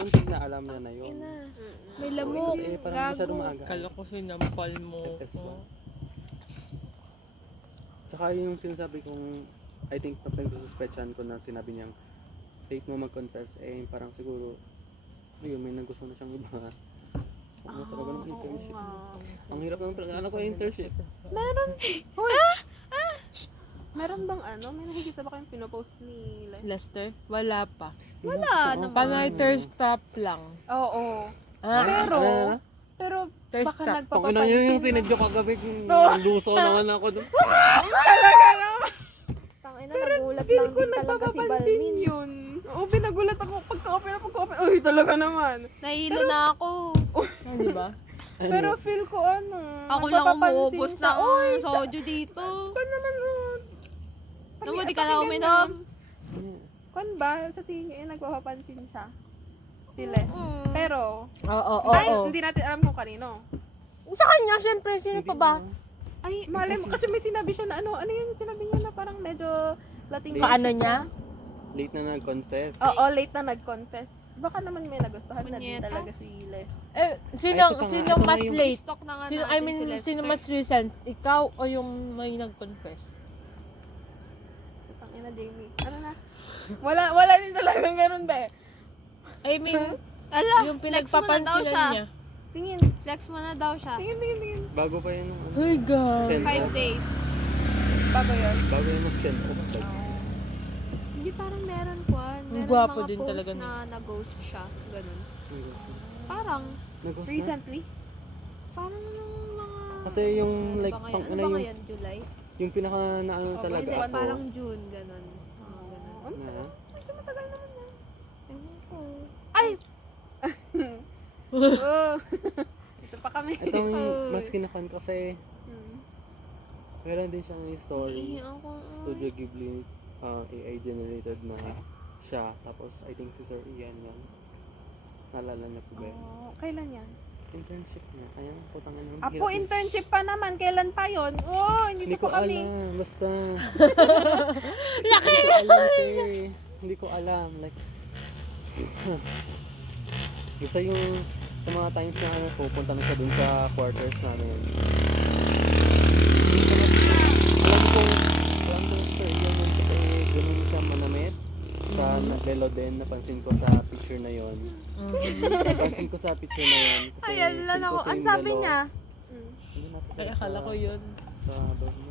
Kunting na alam niya na yun. May lamok. Kasi parang masyadong maaga. Kala ko sinampal mo. FS1. Tsaka yung sinasabi kong, I think napag-suspecthan ko na sinabi niyang late mo mag-confess, eh parang siguro, ayun, may nagusto na siyang iba. Ano talaga ng internship. Ang hirap naman talaga, ano ko yung internship. Meron. Hoy! Meron bang ano? May nakikita ba kayong pinopost ni Lester? Wala pa. Wala naman. Panay-thirst trap lang. Oo. Ah, Pero thirst baka trap. Kung ina nagpapapansin yun yung na. sinadyo kagabi, luso naman ako doon. Tangina, nagulat Feel lang ko din talaga si nagpapapansin Balmin. yun. Oo, pinagulat ako pagka-open. Uy, talaga naman. Nahilo na ako. Di ba? Pero feel ko ano. Ako lang nagpapapansin umuubos siya. ng soju dito. Kung naman Namu, di ka na uminom. Kung ba, sa tingin niyo, nagpapapansin siya. Si Les. Pero, Oo, ay, oo. hindi natin alam kung kanino. Sa kanya, syempre, sino pa ba? Ay, malay mo, kasi may sinabi siya na ano yun, sinabi niya na parang medyo lating Kaano niya? Late na nag-confess. Oo, late na nag-confess. Baka naman may nagustuhan na din Punyeta. talaga si Les. Eh, Ay, ito pa nga, sinong ito na mas yung- late? Stock na nga Sino, natin I mean, si Lester. sino mas recent? Ikaw o yung may nag-confess? Tangina, Jamie. Ano na? Wala din talaga ganun ba eh. I mean, Ala, yung flex mo na daw siya. pinagpapansinan niya. Tingin, Flex mo na daw siya. tingin. Bago pa yun. Hey, God. 5 days. Bago yun. Bago yun mag-send ko. Hindi parang meron Kwan. Ang Meron gwapo mga din post talaga na nag-ghost siya. Ganun. Parang, Nag-ghost na? Recently? parang nung mga... Kasi yung Ano like, ba ngayon? pang Ano ano ba yung, ngayon? July? yung pinaka na ano Oh, talaga Hindi, ako. parang June. Ganun. Mga ganun. Na, Medyo matagal naman na. Ewan ko. Ay! Oh. Ito pa kami. ito yung Oy. mas kinakan ko kasi Hmm. meron din siyang story. Iiyak ako. Studio Ghibli AI generated na siya. Tapos I think si Sir Ian yan. Nalala niya po ba yun? Oh, kailan yan? Internship niya. Kaya putangan ng Apo, internship pa naman. Kailan pa yun? Oh, hindi Hindi pa ko kami. alam. Basta. Laki! Hindi ko alam, te. Hindi ko alam. Like, basta yung sa mga times na ano, pupunta na siya dun sa quarters namin. Alam ko Sir Ian yun kasi ganun siya manamit. Sa Lelo din, napansin ko sa picture na yon. Napansin ko sa picture na yon. Kasi Ay, alam feel ko ako. same Ang sabi Lelo. niya, Hindi natin Ay, sa- akala ko yun. Sa bag mo.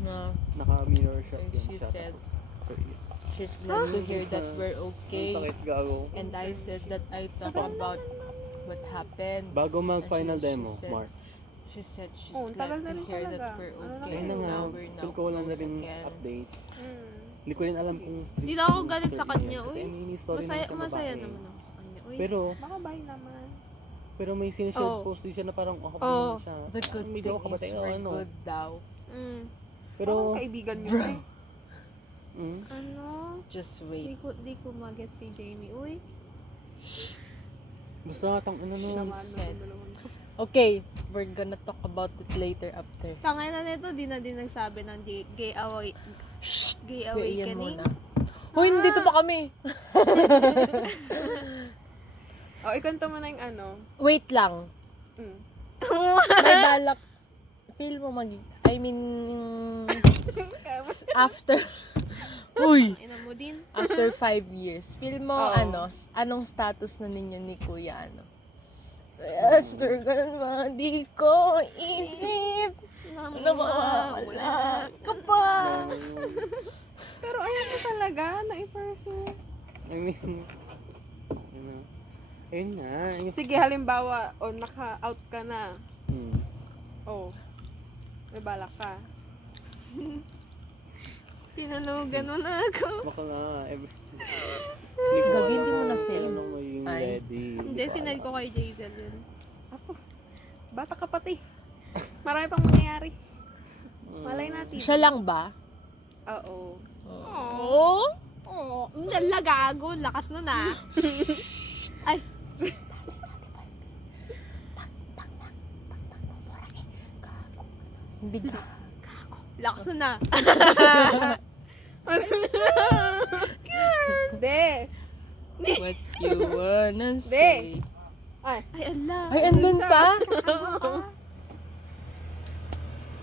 Na, Naka-mirror shot And yun she siya. said, Tapos, Sir Ian. she's glad to hear that we're okay. Ang takit gago. And I said that I talk about what happened. Bago mag-final And she demo, said- March. She said she's Oh, glad tagal na to rin hear talaga. that we're Ano na okay. Ayun na And nga, now we're now feel ko wala na close rin again. update. Hmm. Hindi ko rin alam kung strict Hindi na ako yung galit sa Sir kanya, Ian. Kasi uy. ini-story masaya, naman siya masaya babae. naman ako sa kanya. Uy, Pero, Baka bye naman. pero may sinishare Oh. post din siya na parang ako Oh. siya. The good Medyo thing ako kabatay is o we're ano. good daw. mm, Pero, Parang kaibigan niyo Bro. eh. ano? Just Di wait. ko maget si Jamie. Uy, basta tang ano no. Naman na said. naman. Okay, we're gonna talk about it later after. tangay na nito, di na din nagsabi ng gay away. Gay Kuya Ian awakening. muna. Hoy, dito pa kami. Oh, ikwento mo na yung ano. Wait lang. Hmm. May balak. Feel mo I mean, after, uy, Ina mo din. after 5 years, feel mo, Oo. anong status na ninyo ni Kuya, Esther, ganun ba? Di ko isip na mawawala ka pa. Pero ayaw ko talaga na i-pursue. I mean, ano. Ayun nga. Yung, Sige, halimbawa, naka-out ka na. Oh, may balak ka. Tinalugan mo na ako. baka nga, Gagi, hindi mo na save. Ano mo yung Ay. ready. Hindi, sinend ko kay Jazel yun. Bata ka pati. Marami pang mangyayari. Malay natin. Siya lang ba? Oo. Oh? Oh, dala gago. Lakas nun ah. Ay. Hindi ka. Lakas nun ah. Hindi. What? You wanna Be. say. Ay. Ay, ala. Ay, andun pa?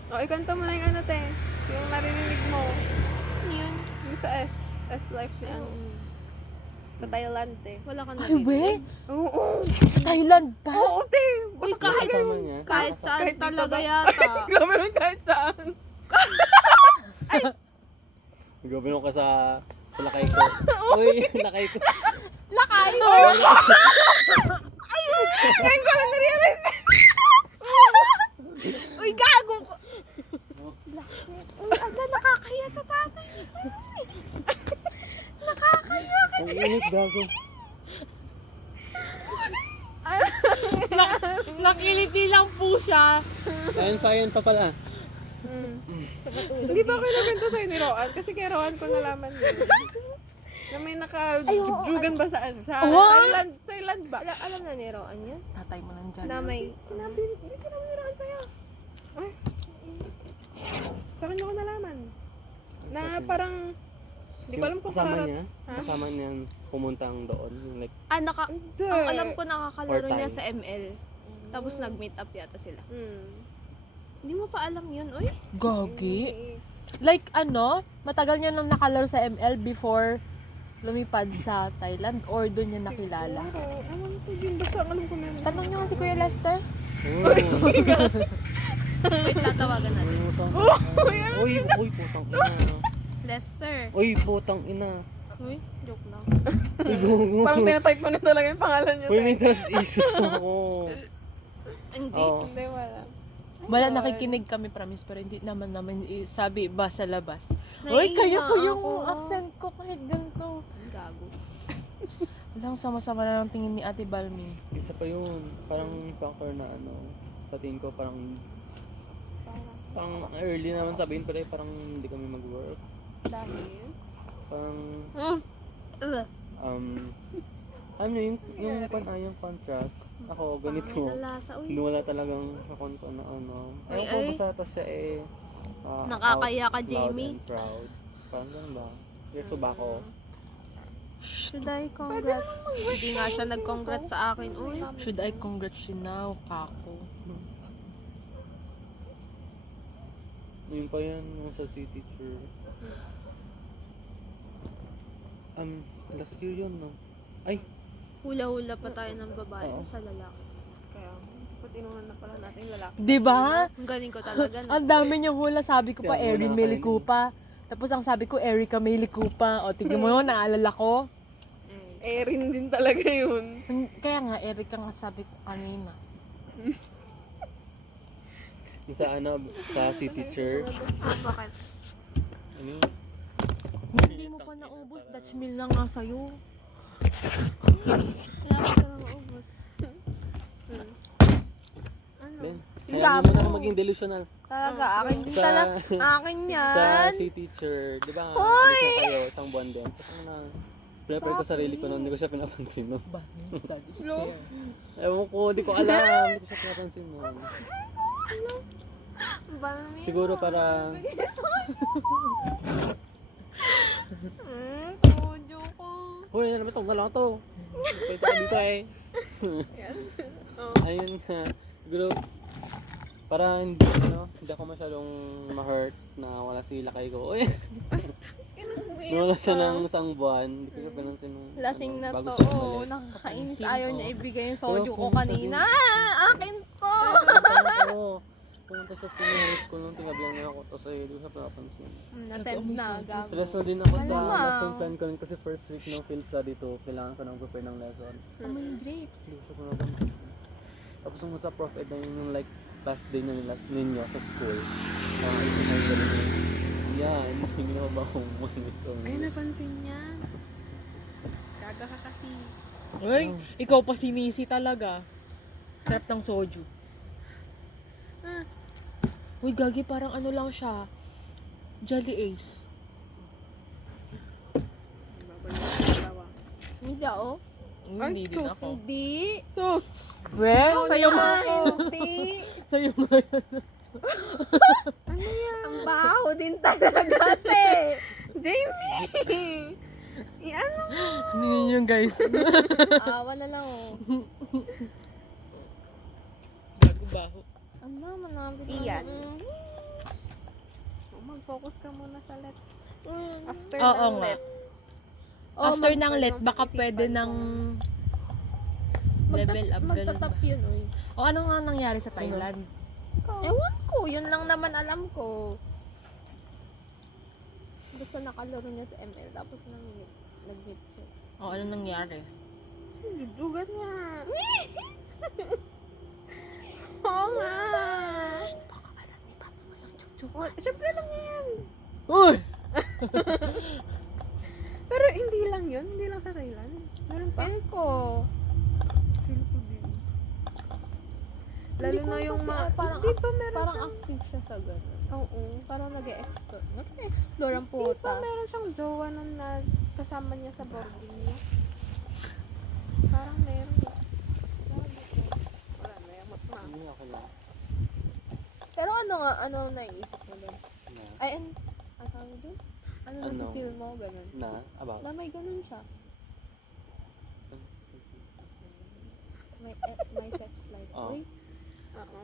O, ikanta mo na yung ano, te. Yung narinig mo. Yun. Yung sa S life ni ano. Sa Thailand, te. Wala ka Ay, we? Oo. Sa Thailand pa? Oo, te. Uy, kahit, Kasama niya. kahit saan Kahit dito talaga ba? yata. Grabe rin kahit saan. Gawin ka sa lakay ko. Uy, lakay ko. Lakay! Ngayon ko lang na-realize. Uy, gago ko. Uy, aga, nakakaya sa tatay. Nakakaya ka. Ang init gago. Nakiliti lang po siya. Ayun pa pala. Hindi ba ako nagkwento sa'yo ni Roan? Kasi kay Roan ko nalaman yun. Na may nakajugan ba sa ano? Sa Thailand ba? Alam na ni Roan yun? Tatay mo nandyan. Na may... Sinabi, hindi sinabi ni Roan sa'yo. Ay. Sa kanya ko nalaman. Na parang, hindi ko alam kung kasama karat- niya. Ha? Kasama niya pumuntang doon. Yung like, Hindi. Ang alam ko nakakalaro Or niya time. sa ML. Tapos nag-meet up yata sila. Hmm. Hindi mo pa alam yun, uy? Gagi. Like ano, matagal niya lang nakalaro sa ML before lumipad sa Thailand or doon niya nakilala. Oo, ewan ko din. Basta ang alam ko na yun. Tanong niyo kasi Kuya Lester. Wait, tatawagan natin. Uy, putang ina. Lester. Uy, putang ina. Uy, joke lang. Parang tinatype mo na talaga yung pangalan niya. Uy, may Tay. trust issues ako. Hindi. Oo. Hindi, wala. Wala, Ayun. nakikinig kami, promise, pero hindi naman sabi ba sa labas. Uy, kayo po yung accent ko kahit ganito. Gago. Walang sama-sama na ng tingin ni Ate Balmi. Isa pa yun. Parang factor na ano. Sa tingin ko parang early naman sabihin ko rin parang hindi kami mag-work. Dahil. Parang Ugh. ano yung contrast. Ako ganito. Nalasa, uy. Wala talagang kakonto na ano. Ay, Ewan ko, ay. basta siya Nakakaya ka, out, Jamie. loud and proud. Parang ganun ba? Yeso ba ako? Should I congrats? Hindi nga siya nag-congrats sa akin, uy. Should I congrats you now, kako? Yun pa yan, yung sa city teacher. Last year yun, no? Ay, Hula-hula pa tayo ng babae Oo. sa lalaki. Kaya, ba't inunan na pala natin yung lalaki? Di ba? Ang galing ko talaga. No? Ang dami niyang hula. Sabi ko pa, Kaya Erin muna may kayo liko pa. Tapos ang sabi ko, Erika may liko pa. O, tignan mo yun, naalala ko. Erin din talaga yun. Kaya nga, Erika nga sabi ko kanina. yung sa ano, sa city teacher. Bakit? Ano yun? Hindi mo pa naubos, Dutch meal na nga sa'yo. Kaya ka na maubos. Ano? Ben, Yung kaya mo gago. na maging delusional. Talaga, akin din Sa, talaga. Akin sa yan. city teacher, di ba? Alis na kayo, isang buwan din. Tapos ano na, pinapay ko sarili ko nun, hindi ko siya pinapansin nun. Bad news, that is No. there. Ewan ko, di ko alam, hindi ko siya pinapansin nun. Bami. Siguro para, Tujo ko. huy, ano ba ito? Dalawa to. Pwede ka dito eh. Ayun nga, siguro, para hindi, hindi ako masyadong ma-hurt na wala si lakay ko. Uy! Nawala siya ng isang buwan, hindi ko siya pinansin nung Lasing na bago to. siya Oh, umalis. nakakainis. Pansin Ayaw ko. niya ibigay yung soju Pero ko pumunta kanina. Akin ko. Pumunta siya sa high school nung tingablan niya ako, tapos ay, hindi ko siya pinapansin. Na-send na. Gago. Stress na din ako sa Malamang. lesson plan ko rin kasi first week ng field study to, kailangan ko nang prepare ng lesson. Amoy grapes. Hindi ko siya pinapansin. Tapos nung sa prof ed na yun yung like last day na nila ninyo sa school. Isipin ko rin yun. Yan, hindi na ba akong ito? Ay, napansin niya. Gaga ka kasi. Uy, ikaw pa sinisi talaga. Sarap ng soju. Uy, gagi, parang ano lang siya. Jolly Ace. Hindi ako. Hindi din ako. Hindi. Sus. Well, sa'yo nga. Hindi. Sa'yo nga. Ang baho din talaga, te. Jamie. Ano? Ano yun yung guys? Wala lang oh. Gago baho. Ano, manapit na. Iyan. Mag-focus ka muna sa let. After Oo ng nga. let. After ng let, mag- baka pwede isipan ng level up. Ganun Magtatap ba? yun, uy. O ano nga nangyari sa Thailand? Ewan ko, yun lang naman alam ko. Basta nakalaro niya sa ML, tapos nag-meet siya. O ano nangyari? Dudugan niya. Oo nga. Siyempre lang yan. Uy! Pero hindi lang yun. Hindi lang sa Thailand. Meron pa. Feel ko. Feel ko din. Lalo Hindi ko na yung kasi, mga... parang, Di ba meron parang siyang... active siya sa gano'n. Oo. Parang nag-e-explore. Nag-e-explore ang Di ba puta. meron siyang jowa nun na kasama niya sa boarding niya? Parang meron. Wala na yung matma. Hindi ako lang. Pero ano naiisip mo doon? Na? Ay, ang tawag doon? Ano Ano? feel mo, gano'n? Na? About? Na may gano'n siya. May sex life. Oh. Uy, Oo.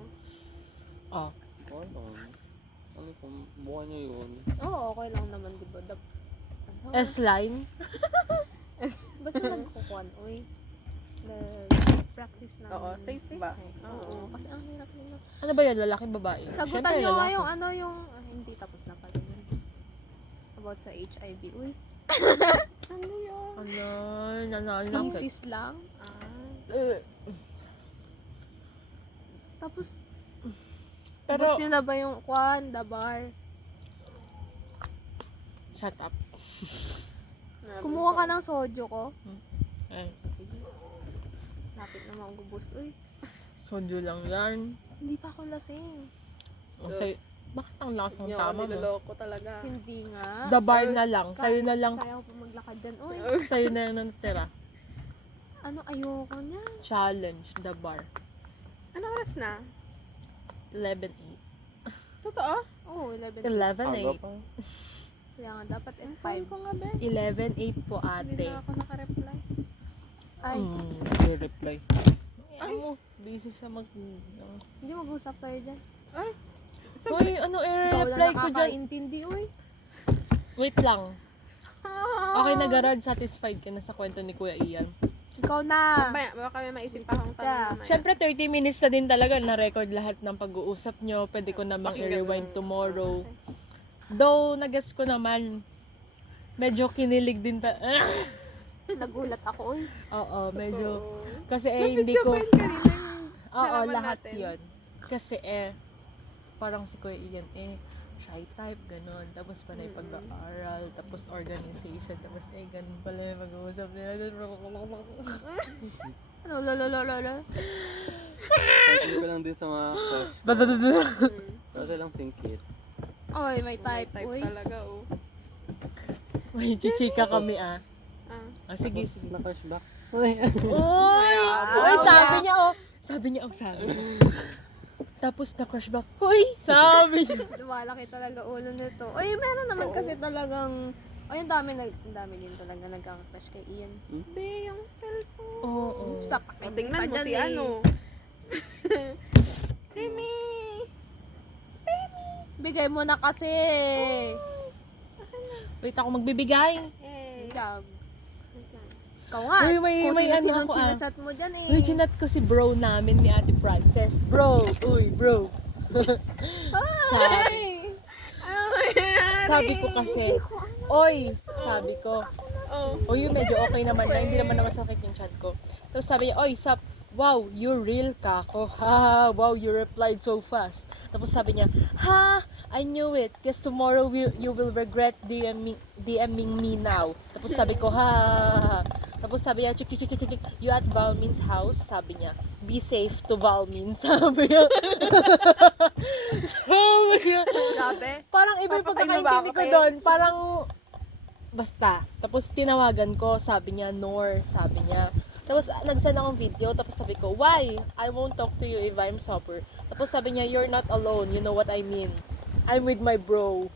Oh. Ano? Ano kung buka niya yun? oo, okay lang naman, di ba? Ano? S-line? Basta nagkukuhan, uy. Practice na. Oo, safe ba? Oo, kasi ang hirap nila. Ano ba yun? Lalaki, babae? Sagutan Siyempre, nyo nga lalaki. yung hindi tapos na pala yun. About sa HIV. Uy, Ano yun? Ano? Nanalaki. thesis lang. Tapos, Pero, gusto nyo na ba yung kwan, the bar? shut up. Kumuha ka ng sojo ko. Eh, Sige. Lapit na maugubos. Uy, soju lang yan. hindi pa ako lasing. O, sa'yo, bakit ang lakas ng Hindi tama ako mo? niloloko talaga. Hindi nga. The bar na lang. Sa'yo na lang. Kaya ko pa maglakad dyan. Uy, Sa'yo na yung natira. ano ayoko niya. Challenge, the bar. Ano oras na? 11-8. Totoo? Oo, 11. 11-8. pa. Kaya nga, dapat Phone F5. ko nga, be. 11-8 po Hindi ate. na ako nakareply. Ay, Nag-reply. Ay mo, busy siya mag... hindi mag-usap tayo dyan. Uy, ano Ikaw i-reply lang ko dyan? nakakaintindi, uy. Wait lang. Okay na garad, satisfied ka na sa kwento ni Kuya Ian. Ikaw na. Baka may maisip pa akong Yeah. tanong mamaya. Siyempre 30 minutes na din talaga na-record lahat ng pag-uusap nyo. Pwede ko namang Pakinggan i-rewind mo. tomorrow. Though, nag-gets ko naman, medyo kinilig din Nagulat ako, uy. Oo, medyo... Oo. Kasi hindi ko... Video pa yun kanina yung Oo, nalaman lahat natin. yon. Kasi parang si Kuya Ian shy type, ganun. Tapos panay pag-aaral, tapos organization, tapos ganun pala yung mag-uusap nila. Ano, lolo. Pagkili ko lang din sa mga crush ko. Kasi lang singkit. Oy, may type, Type uy. talaga, oh. May chichika kami Ah. Sige. Tapos na-crush back. Uy! Wow. Uy, sabi niya, sabi. Tapos na-crush back. Uy! Sabi niya. Lumalaki talaga ulo nito. Uy, meron naman kasi talagang... Ay, ang dami din talaga nagkaka-crush kay Ian. Be, yung cellphone. Oo. Sa pakita Tingnan mo dyan si eh. ano. Timmy! Bigay mo na kasi. Wait, ako magbibigay. Yay. Gag. Ikaw nga. Uy, may ano sino-sinong ako, chinachat mo dyan eh. Uy, chinat ko si bro namin ni Ate Frances. Bro! Uy, bro! sabi, Ano nangyayari? sabi ko kasi, oy! Sabi ko, Oh. oy, medyo okay naman na, hindi naman masakit yung chat ko. Tapos sabi niya, oy, sap, wow, you're real, kako. Ha, wow, you replied so fast. Tapos sabi niya, ha, I knew it, because tomorrow you will regret DMing me now. Tapos sabi ko, ha. Tapos sabi niya, chik, you at Valmin's house? Sabi niya, be safe to Valmin. Sabi niya. Sabi niya. Grabe. Parang iba yung Papatay mo ba pagkakaintindi ako ko kayo? doon. Parang, basta. Tapos tinawagan ko, sabi niya, Nor, sabi niya. Tapos nagsend akong video, tapos sabi ko, why? I won't talk to you if I'm sober. Tapos sabi niya, you're not alone, you know what I mean. I'm with my bro.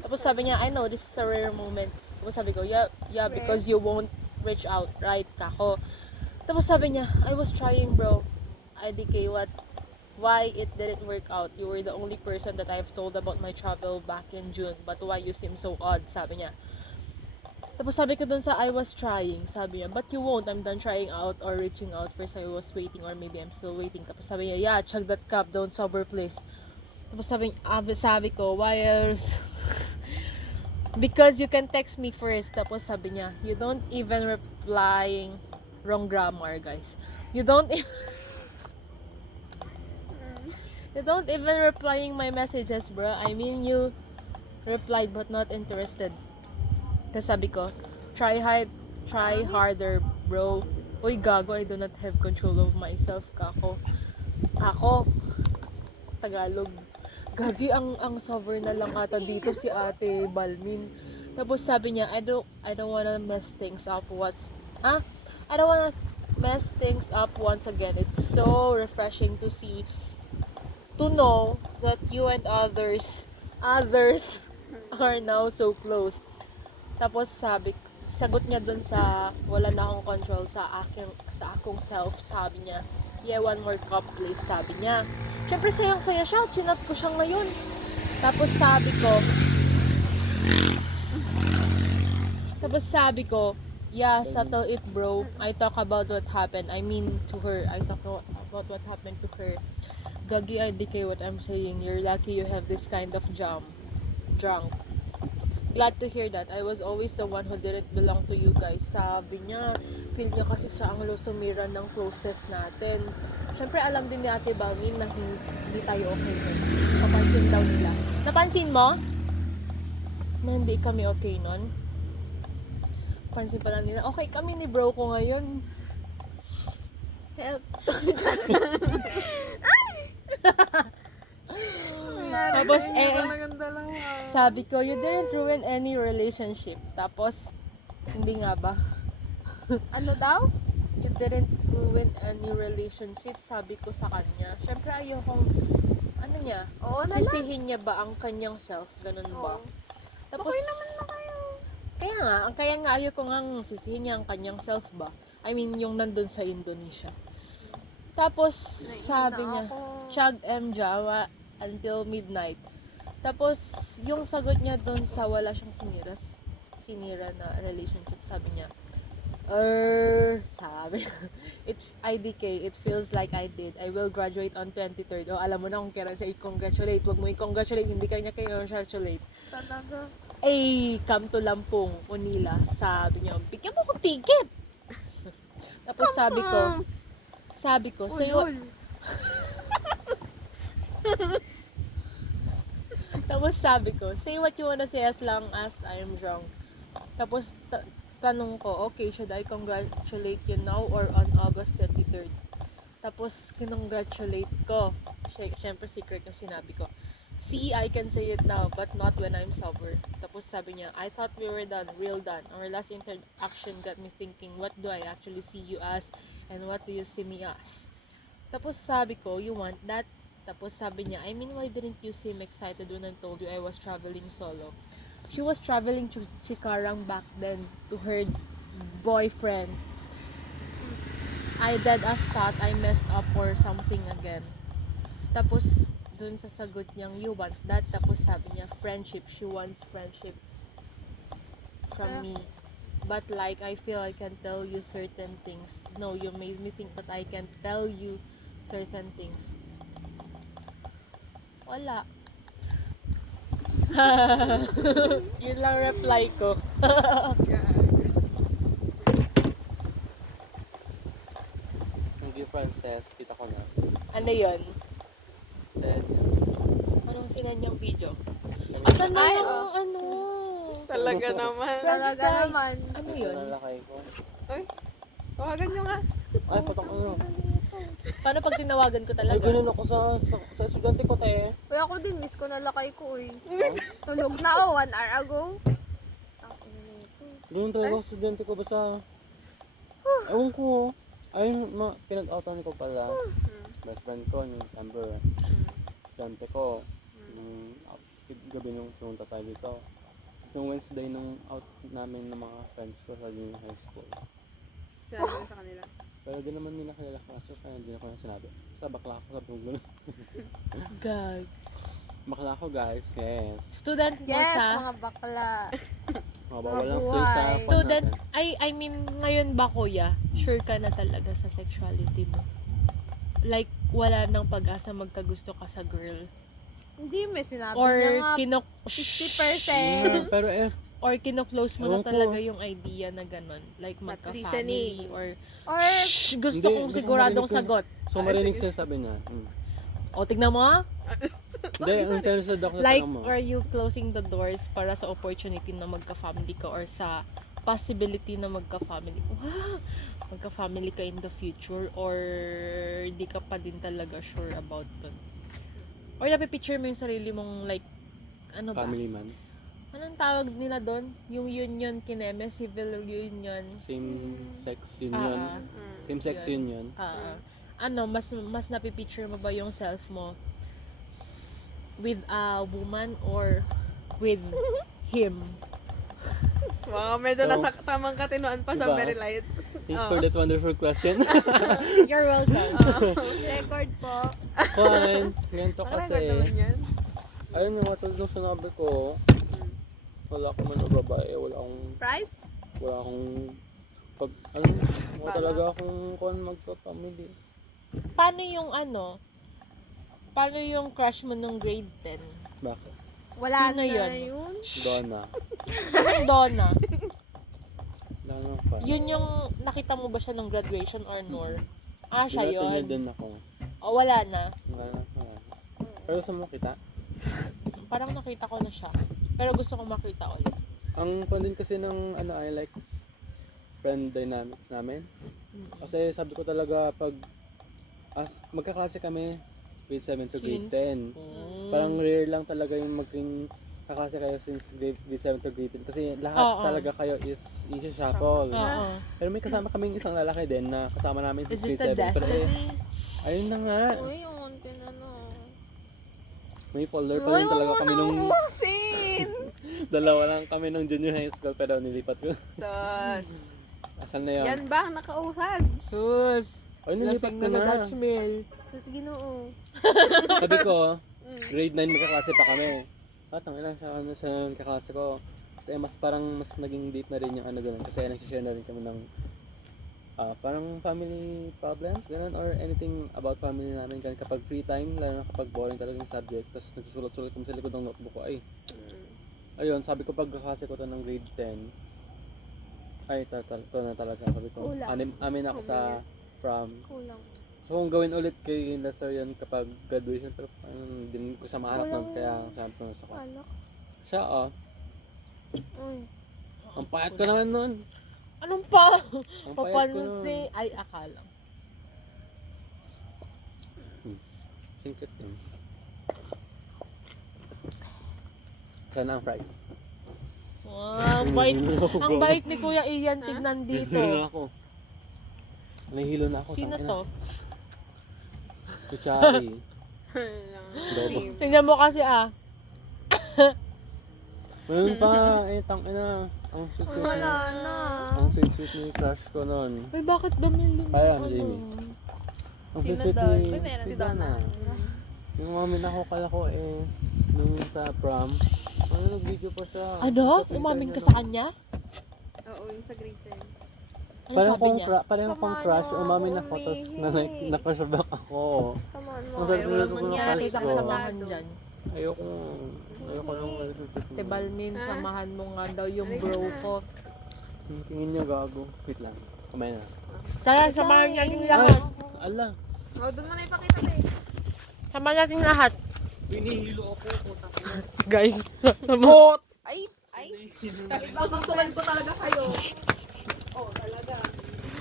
Tapos sabi niya, I know, this is a rare moment. Tapos sabi ko, yeah, because you won't reach out, right, kako? Tapos sabi niya, I was trying, bro. IDK, why it didn't work out? You were the only person that I've told about my travel back in June, but why you seem so odd, sabi niya. Tapos sabi ko dun sa I was trying, sabi niya, but you won't, I'm done trying out or reaching out. First I was waiting or maybe I'm still waiting. Tapos sabi niya, yeah, chug that cup, don't sober please. Tapos sabi ko, why else? Because you can text me first. Tapos sabi niya, you don't even replying, wrong grammar guys. You don't even replying my messages, bro. I mean, you replied but not interested. Tapos sabi ko, try harder, bro. Uy, gago, I do not have control of myself, kako. Tagalog. Gagi, ang sovereign na lang ata dito si Ate Balmin. Tapos sabi niya, I don't wanna mess things up I don't wanna mess things up once again. It's so refreshing to know that you and others are now so close. Tapos sagot niya dun sa wala na akong control sa akong self, sabi niya, yeah, one more cup please, sabi niya. Syempre sayang-saya siya, chinat ko siya ngayon. Tapos sabi ko, yeah, settle it bro. I talk about what happened. I mean to her. I talk about what happened to her. Gagi, IDK what I'm saying. You're lucky you have this kind of drunk. Glad to hear that. I was always the one who didn't belong to you guys. Sabi niya, feel niya kasi siya ang sumira ng closest natin. Syempre alam din ni Ate Balmin na hindi tayo okay nun. Napansin daw nila. Napansin mo? Na hindi kami okay nun? Pansin pala nila, okay kami ni bro ko ngayon. Help. Tapos Maganda lang. sabi ko, you didn't ruin any relationship. Tapos, hindi nga ba? Ano daw? You didn't ruin any relationship, sabi ko sa kanya. Syempre ayokong, ano niya, Oo na lang. sisihin niya ba ang kanyang self, ganun ba? Oo. Tapos, Okay naman na kayo. kaya nga ayoko ngang sisihin niya ang kanyang self ba? I mean, yung nandun sa Indonesia. Tapos, sabi niya, chug M Jawa until midnight. Tapos, yung sagot niya dun sa wala siyang sinira na relationship, sabi niya, sabi, IDK, it feels like I did. I will graduate on 23rd. O, alam mo na kung kailan siya i-congratulate. Huwag mo i-congratulate, hindi kanya kayo-congratulate. Talaga. Ay, come to Lampung, Unila. Sabi niya, bigyan mo ko ticket. Tapos sabi ko, sa'yo, Ulol. tapos sabi ko, say what you wanna say as long as I am drunk. Tapos, tanong ko, okay, should I congratulate you now or on August 23rd? Tapos, kinongratulate ko. Siyempre, secret yung sinabi ko. See, I can say it now, but not when I'm sober. Tapos sabi niya, I thought we were done, real done. Our last interaction got me thinking, what do I actually see you as? And what do you see me as? Tapos sabi ko, you want that? Tapos sabi niya, I mean, why didn't you seem excited when I told you I was traveling solo? She was traveling to Cikarang back then to her boyfriend. I dead as thought I messed up or something again. Tapos, dun sa sagot niyang, you want that? Tapos sabi niya, friendship. She wants friendship from me. But like, I feel I can tell you certain things. No, you made me think that I can tell you certain things. Wala. Yun lang reply ko. Thank you, Frances. Kita ko na. Ano yun? Then, Anong sinanyang video? ano Asan na Ay, yung oh. ano? Talaga naman. Talaga Guys, naman. Ano yun? yun? Lalakay ko. Tawagan nyo nga. Ay, patang ano. Paano pag tinawagan ko Ay, talaga? ganun ako sa estudyante ko, te. Uy, ako din, miss ko na lakay ko eh. Tulog na ako, 1 hour ago. Ganun talaga ako sa estudyante ko. Basta, ewan ko. Ayun, pinag-outan ko pala. Best friend ko, yung December. Estudyante ko. Nung gabi nung pumunta tayo dito. Yung Wednesday nung out namin ng mga friends ko sa junior high school. Sinabi ko sa kanila. Pero di naman nila kilala ko so kaya hindi na ko na sinabi. Sa bakla ako, sabi ko gano'n. Gag. Bakla ako guys, yes. Student mo Yes, sa... mga bakla. Bawal lang buhay. play sa phone Student, natin. I mean, ngayon ba kuya, sure ka na talaga sa sexuality mo? Like, wala nang pag-asa magkagusto ka sa girl? Hindi, may sinabi Or niya nga kinok... 50%. Pero Or kino-close mo na Ewan ko. talaga yung idea na ganun. Like, Not magka-family listening. or... Or, Shh, gusto Hindi, kong gusto siguradong marinig ko. sagot. so marinig siya sabi niya. O, tignan mo ah. Hindi, ang interested ako sa Like, tanong mo. are you closing the doors para sa opportunity na magka-family ka or sa possibility na magka-family? Wow! Magka-family ka in the future or di ka pa din talaga sure about it? Or napipicture mo yung sarili mong like, ano ba? Family man. Anong tawag nila doon? Yung union, kineme, civil union. Same sex union. Ah, Same sex Yun. union. Ano, mas napipicture mo ba yung self mo with a woman or with him? Wow, medyo So, nasa tamang katinuan pa siya, diba? very light. Thanks for that wonderful question. You're welcome. record po. Fine. Ganito Nakarecord kasi. naman yan. Ayun yung matulad nung sinabi ko. Wala akong man babae. Wala Price? akong wala Bala. talaga akong magpa-family. Paano yung ano? Paano yung crush mo nung grade 10? Bakit? Wala Sino na yun? yun. Donna. Sinong Donna? Wala nang pa. Yun yung nakita mo ba siya nung graduation or nor? Ah, siya Binatin niya yun. din ako. O, wala na. Wala na. Pero gusto mo kita? Parang nakita ko na siya. Pero gusto ko makita ulit. Ang fun din kasi ng I like friend dynamics namin. Kasi sabi ko talaga pag magkaklase kami grade 7 to grade 10. Parang rare lang talaga yung maging kaklase kayo since grade 7 to grade 10 kasi lahat Oo. talaga kayo is shuffle. Oo. Pero may kasama kaming isang lalaki din na kasama namin Is since it grade a 7. Pero destiny? ayun na nga. Uy, yun, tinanong. May folder pa rin talaga kami nung Ubusin! dalawa lang kami nung junior high school pero nilipat ko. Sus. Asan na yun? Yan ba ang nakausad? Sus! Ay, nilipat Lasing ko na sa na. Dutch mill. Sus, ginoo. Sabi ko, grade 9 magkaklase pa kami. Tangina siya sa kaklase ko. Kasi mas parang mas naging deep na rin yung ganun. Kasi nagsishare na rin kami ng parang family problems, ganun, or anything about family namin. Ganun, kapag free time, lalo na kapag boring talaga yung subject, tapos nagsusulat-sulat kami sa likod ng notebook ko, ayun, sabi ko pagkaklase ko to ng grade 10, to na talaga, sabi ko, Kulang. amin ako sa prom. Kulang. So kung gawin ulit kay Lester yun kapag graduation, pero din ko siya mahanap nun, kaya sabi ko sa ko. Alak. Siya Uy. ang payat ko naman nun. Anong pa? Ang payat ko nun. Papansi? Ay, akala. Singkit yun. Sana ang price. Wow, bait. Ang bait ni Kuya Ian, tignan dito. Nahihilo na ako. Nahihilo na ako. Sino tangina. to? Kuchari. Bobo. Tingnan mo kasi Mayroon pa, tangina. Ang sweet Wala na. Ang sweet ni crush ko nun. Uy, bakit dami Parang Jamie. Ang Sino sweet daw? ni Uy, meron si si Donna. Donna. Yung umamin ako kala ko nung sa prom. Nag-video pa siya. Ano? Sa Umaming ka Twitter sa niya, kanya? Oo, yung sa grade 10. Ano Parang sabi kung niya? parang akong Sama crush, niyo, umamin ako, tapos umihi. nakasabak ako. Samaan mo. Ang sabi Pero ko, walang kung mangyari. Nakita ko Bro. samahan dyan. Ayoko lang relationship mo. Tebalmin, Ah? samahan mo nga daw yung Halika bro na. ko. Tingin niya gago. Wait lang. Kumain na. Tara, samahan natin lahat. Ala. Oh, doon mo na ipakita eh. Samahan natin lahat. Pinihilo ako. Guys, Bot! Ay! Gustuhan ko talaga kayo. Oh, talaga.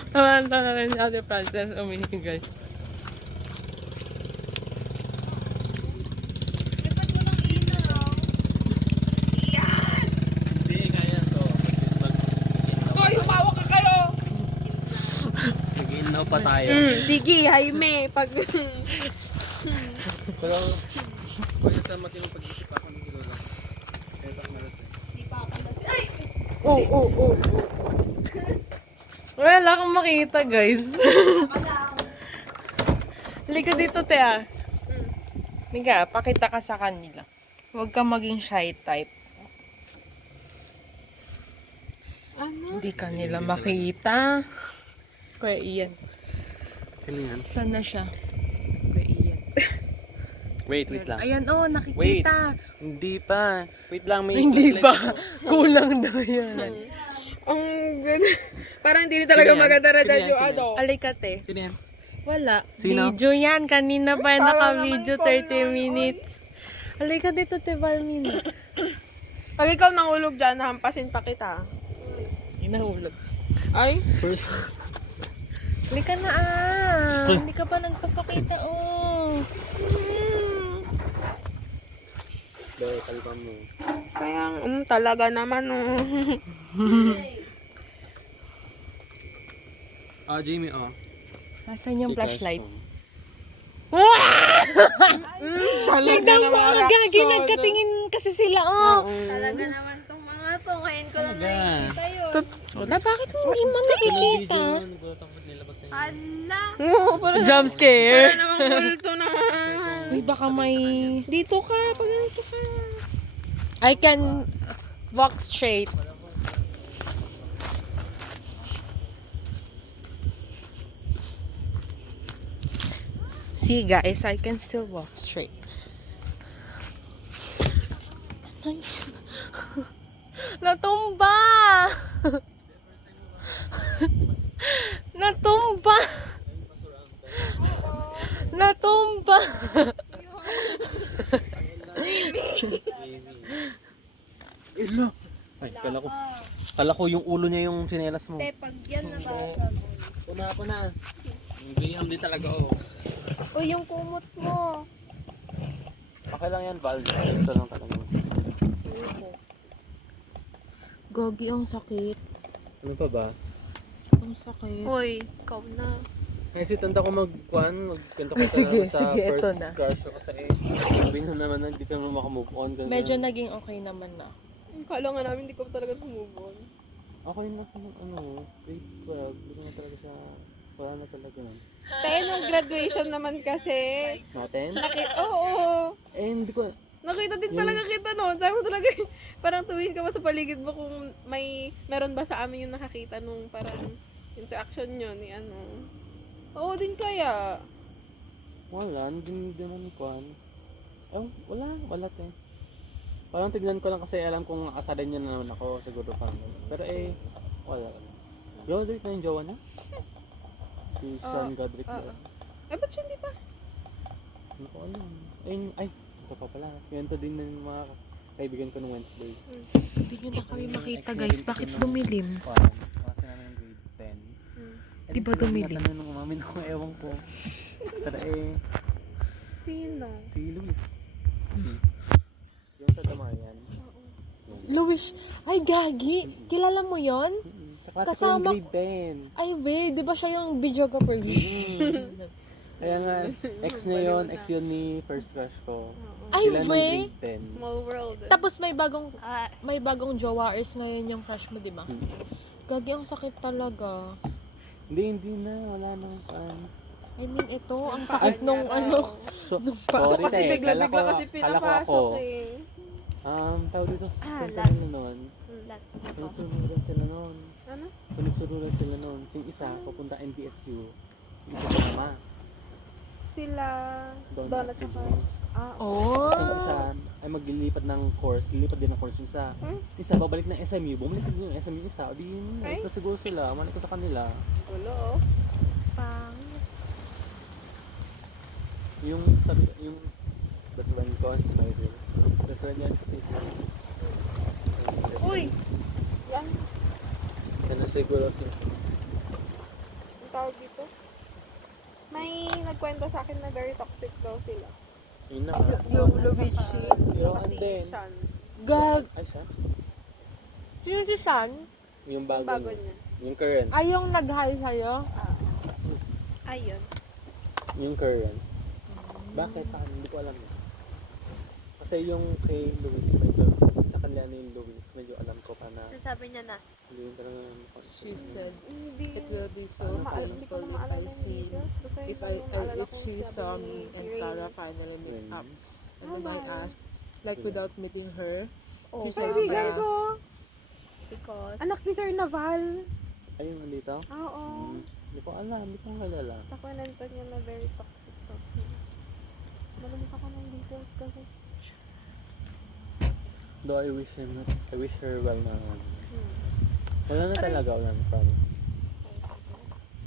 samahan natin si Ate Frances umihi, guys. Hindi, kaya to. Hoy, humawa ka kayo! Mag-inaw pa tayo. Sige, Jaime. Pag... Pero, pwede sa matinong pag-isip ako ng hilo lang. Kaya tak malas eh. Di pa ako Oo. Wala kang makita, guys. Halika dito, Tea. Halika, pakita ka sa kanila. Huwag kang maging shy type. Ano? Hindi ka nila makita. Kuya Ian. Ano yan? Saan na siya? Kuya Ian. Wait lang. Ayan, oh, nakikita. Hindi pa. Wait lang, may Hindi flashlight ba? ako. Kulang daw yan. Ang good. Parang hindi talaga Sino yan? maganda na Sino yan? yung Sino yan? ano. Alikate. Sino yan? Wala. Sino? Video yan. Kanina pa yan Tama naka-video, naman, 30 minutes. Halika dito, te Valmina. Pag ikaw nangulog dyan, hampasin pa kita. Inahulog. Ay, First. Halika na ah. Hindi ka pa nagpapakita, oh. Dahil kalipan mo. kaya talaga naman oh. Jamie, oh. Nasaan yung Si flashlight? Crush ko. Talaga Tignan mo, naman ang gagi, reaction. nagkatingin kasi sila, oh. Talaga naman tong mga to. Ngayon ko lang Talaga. nakikita yun. Wala, bakit hindi mo nakikita? Ala. Oo, parang Jump scare. namang multo naman. Uy, baka may... Dito ka, pag dito ka. I can walk straight. See guys, I can still walk straight. Ay. Natumba! Natumba! Natumba! Ilo! Ay, kala ko yung ulo niya yung sinelas mo. Te, pag yan nabasag. Ako na. Biham din talaga, oh. O yung kumot mo. Okay lang yan, Val. Ito lang talaga. Gogi, ang sakit. Ano pa ba? Ang sakit. Uy, ikaw na. Kasi tanda ko magkwento Ay, ka sige, sa sige, first eto na. crush ko kasi sabi na naman na hindi ka naman makamove on. Ganun. Medyo naging okay naman na. Kala nga namin, hindi ko talaga tumubon. Okay na ako ng grade 12. Hindi ko na talaga siya, wala na talaga. Tayo nung graduation naman kasi. Natin? Oo. Eh, hindi ko, Nakita din Yun. talaga kita noon. Sabi ko talaga, parang tuwin ka ba sa paligid mo kung meron ba sa amin yung nakakita nung parang interaction nyo ni ano. Oo din kaya. wala, hindi naman kwan. Wala te. Parang tignan ko lang kasi alam kong asalan niya na naman ako, siguro parang ganun. Pero wala. Roderick na yung jowa niya? Si Sean Godric oo. ba? Ba't siya hindi pa? Ano ko alam. Ito pa pala. Kwento din ng mga kaibigan ko nung Wednesday. Hindi nyo na kami makita guys. Bakit dumilim? Kasi namin ng grade 10. Di ba dumilim? Natanong nung umamin ako, ewan ko. Pero Sino? si Luis. Yung sa Damarian. Luis, ay gagi. Kilala mo yon? Sa klase ko Kasama yung grade 10. Ay we, di ba siya yung videographer? Kaya nga, ex niya yun, ex yun ni first crush ko. Ay Sila nung we. grade 10. Small world. Tapos may bagong jowaers ngayon yung crush mo, di ba? Hmm. Gagi, ang sakit talaga. Hindi na, wala nang I mean, ito, ang sakit nung ano. So, Nung sorry Kasi te, bigla-bigla kasi kala ko ako. pinapasok eh. Tawag dito, kwento last. nila noon. Last. Sunod-sunuran sila noon. Ano? Sunod-sunuran sila noon. Yung isa, papunta NBSU. Yung isa pa Sila Donna Donna at tsaka Sydney. Oh. Isang isa ay maglilipat ng course. Lilipat din ng course yung isa. Isa, babalik ng SMU. Bumalik din yung SMU isa. O di yun, Ay. ito siguro sila. Manik ko sa kanila. Wala oh. Pang. Yung, sabi, yung best friend ko, si Myril. Best friend niya si Uy! Yan. Ano siguro Ang tawag dito. May nagkwento sa akin na very toxic daw sila. yun na nga. Yung Luigi. Yung and then, Sean. Gag. ay siya? Sino si San? Yung Yung bago, bago niya. niya. Yung current. Ay, yung nag-hi sa'yo? Ayun. Yung current. Bakit? Hindi ko alam. Kasi yung kay Luis, medyo sa naman ni Louis, medyo alam ko pa na Sabi niya na, hindi yun talaga She said, Hindi. it will be so Hindi ko painful na if I maalala yung see, details. Basta yun if lang yung naalala if kong she sabi saw ni me and Rain. Tara finally meet up. And then I Why? asked, like without meeting her, Oh, she said kaibigan na, ko. because, Anak ni Sir Naval. ayun, nandito? Oo. Hindi ko alam, hindi ko kilala. Sa kwento niya na very toxic. Malamit ako ng details kasi. Though I wish her well na. Wala na Aray. talaga, wala na, promise.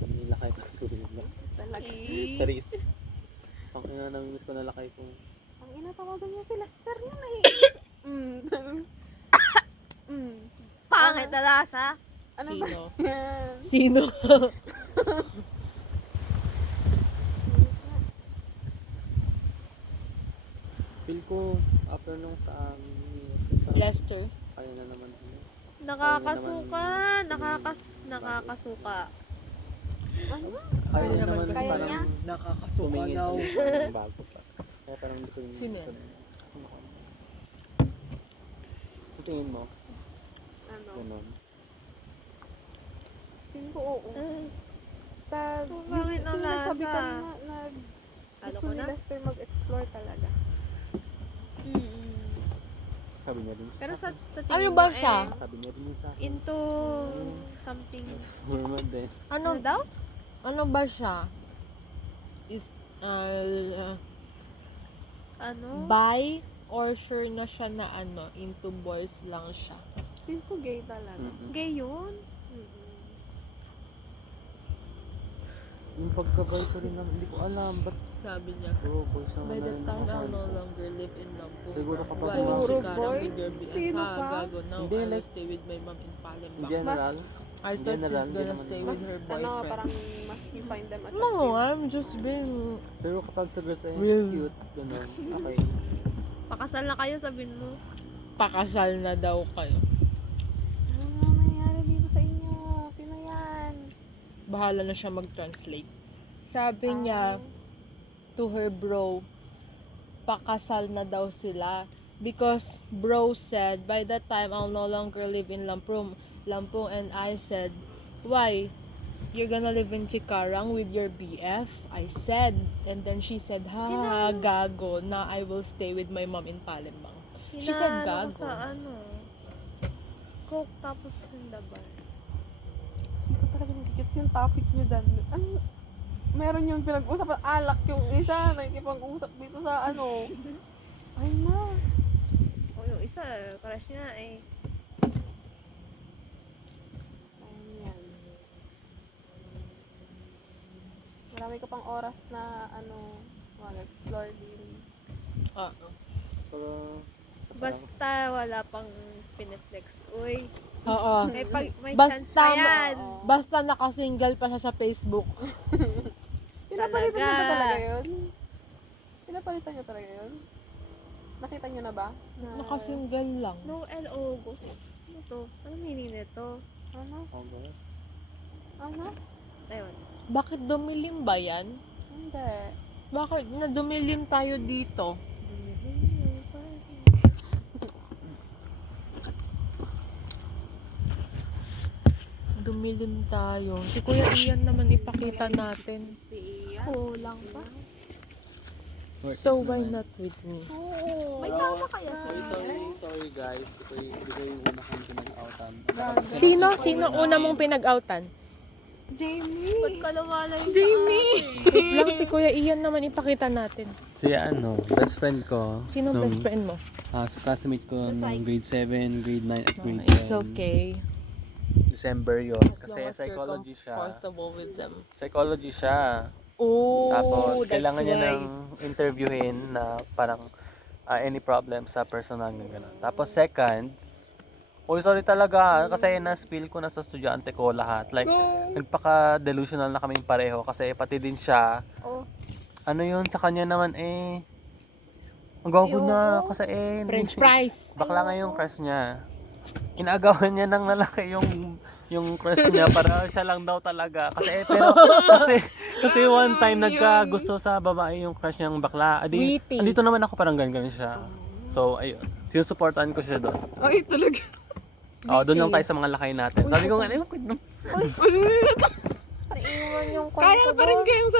Hindi lakay ko tuloy na. Talaga. Charis. Ang ina, namimiss ko na lakay ko. Ang inatawagan niya si Lester niya na pangit na lasa. Ano ba sino? yan? Sino? Feel ko, after nung sa Lester. kaya na naman. Nakakasuka. Nakakasuka. Kaya Pwede na naman naman kasi kaya parang niya? Nakakasuka tumingin daw. ng bago pa. Kaya parang hindi ko yung... Sino yan? Ang tingin mo, Ano? ganun. Tingin ko oo. Tag, Ang pangit ng sinasabi lasa. kanina na Alam gusto ko ni na. Lester mag-explore talaga. Sabi niya din. Pero sa tingin Ano ba mo, siya? Sabi niya din yun sa akin. into something. Normal din. Ano daw? Ano ba siya? Is, Ano? bi or sure na siya na ano, into boys lang siya? Feel ko gay talaga. Mm-mm. Gay yun? Yung pagka-boy ko rin naman, hindi ko alam. Ba't Sabi niya, puro boys naman by na the rin time I'll nakakain no ko. longer live in Lampung. Siguro kapag Why mga- you Puro chikaran boy? with your BF? Sino Ha, pa? gago. Now Hindi, I will like- stay with my mom in In Palembang. general, I thought general, she's hindi gonna naman stay yun. with her Ano, boyfriend. parang mas you find them attractive. No, I'm just being... pero kapag sa girls ay Real. cute, gano'n, okay. Pakasal na kayo, sabihin mo. Pakasal na daw kayo. Ano nga nangyari dito sa inyo? Sino yan? Bahala na siya mag-translate. Sabi niya to her bro, pakasal na daw sila. Because bro said, by that time, I'll no longer live in Lampung. And I said, why? You're gonna live in Cikarang with your BF? I said. And then she said, ha, gago. Na I will stay with my mom in Palembang. She said Hinalo ko gago. sa ano. Coke tapos sindabar. Hindi ko talaga nagigits yung topic nyo dyan. Ano? Meron yung pinag-usapan, alak yung isa, nakikipag-usap dito sa ano. Ay na. O yung isa, crush niya eh. Ayan. Marami ka pang oras na ano, mag-explore din. Pero, Basta wala pang pineflex. Uy, Oo. may Basta chance pa yan. Basta nakasingle pa siya sa Facebook. Pinapalitan niyo ba Talaga. talaga yun? Pinapalitan niyo talaga yun? Nakita niyo na ba? Na, Nakasingle lang. Noel August. Ano to? Ano meaning nito? ano? August. Ano? Ayun. Bakit dumilim ba yan? Hindi. Bakit na dumilim tayo dito? Dumilim tayo. Si Kuya Ian naman ipakita natin. Kulang pa. So why not with me? May tama kaya Sorry guys. Ito yung una kong pinag-outan. Sino una mong pinag-outan? Jamie! Ba't ka lumalayo Wait lang, si Kuya Ian naman ipakita natin. Si best friend ko. Sino best friend mo? Sa classmate ko nung grade 7, grade 9, at grade 10. It's okay. December yon. As long Kasi as you're psychology siya. comfortable with them. Psychology siya. Oh, Tapos, that's kailangan niya why. ng interviewin na parang any problem sa personal na gano'n. Tapos, second, sorry talaga kasi na-spill ko na sa estudyante ko lahat. Like, nagpaka-delusional na kaming pareho kasi pati din siya. Oh. Ano yun, sa kanya naman ang gago na kasi French fries. bakla nga yung crush niya. Inaagawan niya ng lalaki yung crush niya para siya lang daw talaga. Kasi one time nagkagusto sa babae yung crush niyang bakla. Witty. Andito naman ako parang ganun siya. So ayun, sinusuportahan ko siya doon. Ay, talaga. Doon lang tayo sa mga lakay natin. Sabi ko nga, Naiwan yung Kaya kwento pa rin doon. kayang